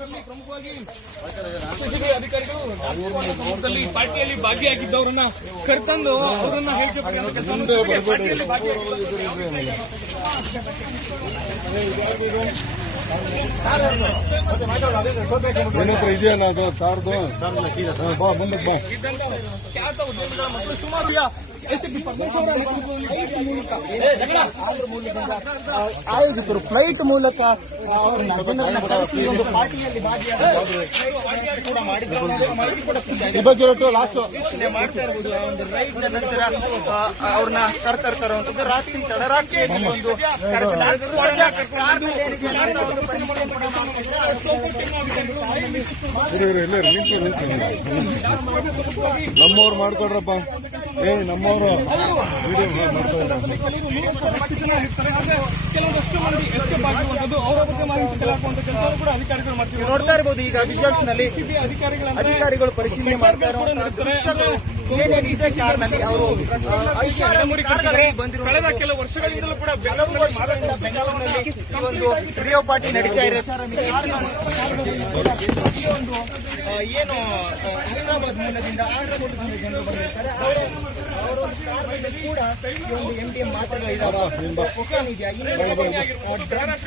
ಪ್ರಮುಖವಾಗಿ ಅಧಿಕಾರಿಗಳು ಪಾರ್ಟಿಯಲ್ಲಿ ಭಾಗಿಯಾಗಿದ್ದವರನ್ನ ಕರೆತಂದು ಅವರನ್ನ ಹೇಳಿಕೆ ಪಾರ್ಟಿಯಲ್ಲಿ ಇದೆಯಲ್ಲ ಅದು ತಾರ್ದು ಬಾ ಮುಂದಕ್ಕೆ ಬಾ. ಖ್ಯಾತ ಉದ್ಯಮಿಗಳ ಮತ್ತು ಸುಮಾರು ಎಸ್ಪಿ ಪರಮೇಶ್ವರ ಆಯೋಜಕರು ಫ್ಲೈಟ್ ಮೂಲಕ ಅವರನ್ನ ಕರೆಸಿ ಒಂದು ಪಾರ್ಟಿಯಲ್ಲಿ ಮಾಡ್ತಾ ಇರಬಹುದು. ಒಂದು ರೈಡ್ ನಂತರ ಅವ್ರನ್ನ ಕರ್ತರುವಂತದ್ದು ರಾತ್ರಿ ತಡರಾತ್ರಿಯಲ್ಲಿ ಒಂದು ನಮ್ಮವ್ರು ಮಾಡ್ಕೊಡ್ರಪ್ಪ. ನಮ್ಮವರು ಕೆಲವೊಂದಷ್ಟು ಮಂದಿ ಎಸ್ಕೇಪ್ ಆಗಿರುವಂತದ್ದು ಅವರ ಬಗ್ಗೆ ಮಾಹಿತಿ ಹಾಕುವಂತ ಕೆಲಸ ಕೂಡ ಅಧಿಕಾರಿಗಳು ಮಾಡ್ತೀವಿ. ನೋಡ್ತಾ ಇರಬಹುದು ಈಗ ವಿಜುವಲ್ಸ್ ನಲ್ಲಿ ಅಧಿಕಾರಿಗಳು ಪರಿಶೀಲನೆ ಮಾಡ್ತಾ ಕಳೆದ ಕೆಲವು ವರ್ಷಗಳಿಂದಲೂ ಕೂಡ ಬೆಂಗಳೂರಿನಲ್ಲಿ ಒಂದು ರಿಯೋ ಪಾರ್ಟಿ ನಡೀತಾ ಇದೆ. ಏನು ಹೈದರಾಬಾದ್ ಮೂಲದಿಂದ ಆಂಧ್ರಪ್ರದೇಶದಿಂದ ಜನರು ಬಂದಿರ್ತಾರೆ ಅವರು ಕೂಡ ಒಂದು MDM ಮಾತ್ರೆಗಳಿದ್ದಾವೆ, ಡ್ರಗ್ಸ್